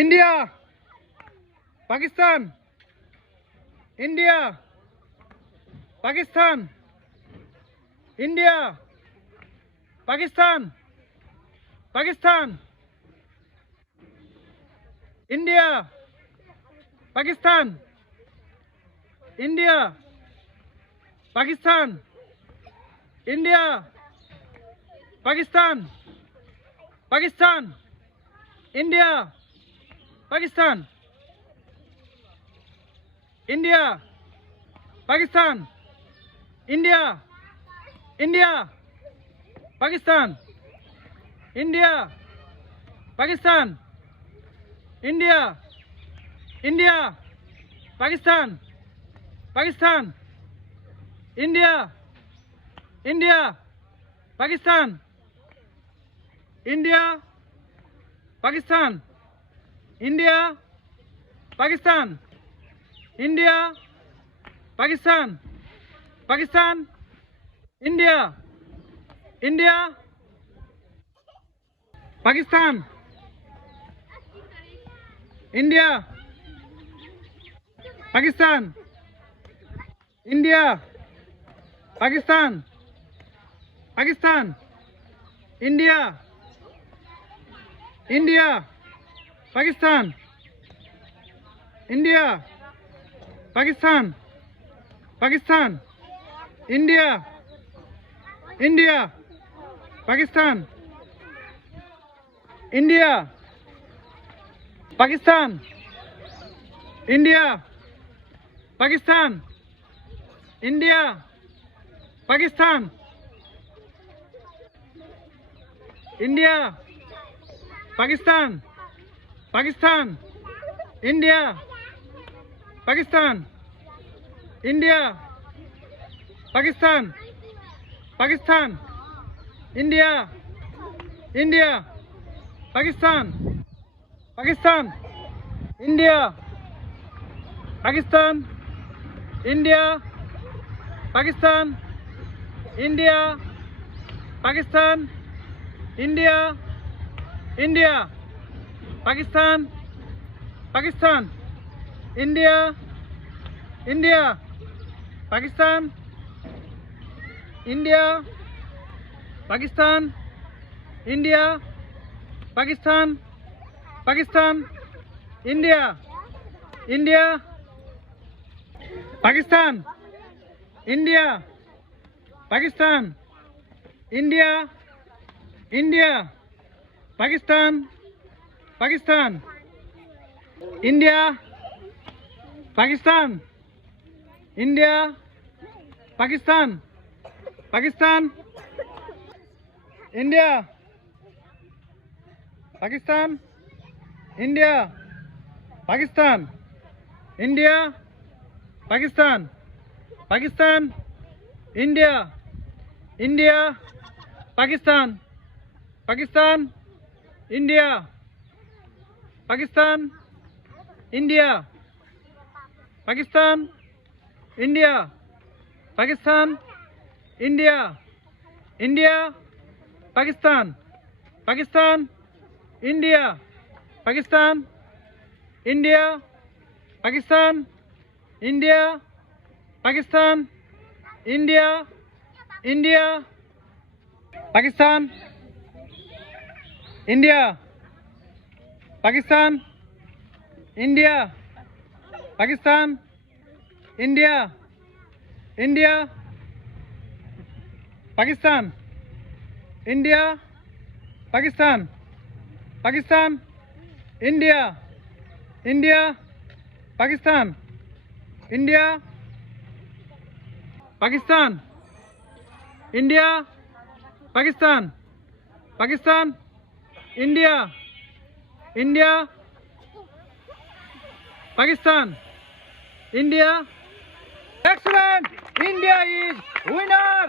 ইন্ডিয়া, Pakistan, ইন্ডিয়া, Pakistan, ইন্ডিয়া, Pakistan, Pakistan, ইন্ডিয়া, Pakistan, ইন্ডিয়া, Pakistan, ইন্ডিয়া, Pakistan, Pakistan, ইন্ডিয়া, Pakistan, ইন্ডিয়া, Pakistan, India, India, Pakistan, ইন্ডিয়া, Pakistan, India, India, Pakistan, Pakistan, India, India, Pakistan, ইন্ডিয়া, Pakistan, ইন্ডিয়া, Pakistan, ইন্ডিয়া, Pakistan, Pakistan, India, India, Pakistan, ইন্ডিয়া, Pakistan, ইন্ডিয়া, Pakistan, Pakistan, India, India, Pakistan, ইন্ডিয়া, Pakistan, Pakistan, India, India, Pakistan, ইন্ডিয়া, Pakistan, ইন্ডিয়া, Pakistan, ইন্ডিয়া, Pakistan, ইন্ডিয়া, Pakistan, Pakistan, ইন্ডিয়া, Pakistan, ইন্ডিয়া, Pakistan, Pakistan, India, India, Pakistan, Pakistan, ইন্ডিয়া, Pakistan, ইন্ডিয়া, Pakistan, ইন্ডিয়া, Pakistan, India, India, Pakistan, Pakistan, India, India, Pakistan, ইন্ডিয়া, Pakistan, ইন্ডিয়া, Pakistan, Pakistan, India, India, Pakistan, ইন্ডিয়া, Pakistan, India, India, Pakistan, Pakistan, ইন্ডিয়া, Pakistan, ইন্ডিয়া, Pakistan, Pakistan, ইন্ডিয়া, Pakistan, ইন্ডিয়া, Pakistan, ইন্ডিয়া, Pakistan, Pakistan, India, India, Pakistan, Pakistan, ইন্ডিয়া, Pakistan, ইন্ডিয়া, Pakistan, ইন্ডিয়া, Pakistan, India, India, Pakistan, Pakistan, ইন্ডিয়া, Pakistan, ইন্ডিয়া, Pakistan, ইন্ডিয়া, Pakistan, India, India, Pakistan, ইন্ডিয়া, Pakistan, ইন্ডিয়া, Pakistan, India, India, Pakistan, ইন্ডিয়া, Pakistan, Pakistan, India, India, Pakistan, ইন্ডিয়া, Pakistan, ইন্ডিয়া, Pakistan, Pakistan, India, India, Pakistan, India. Excellent! India is winner!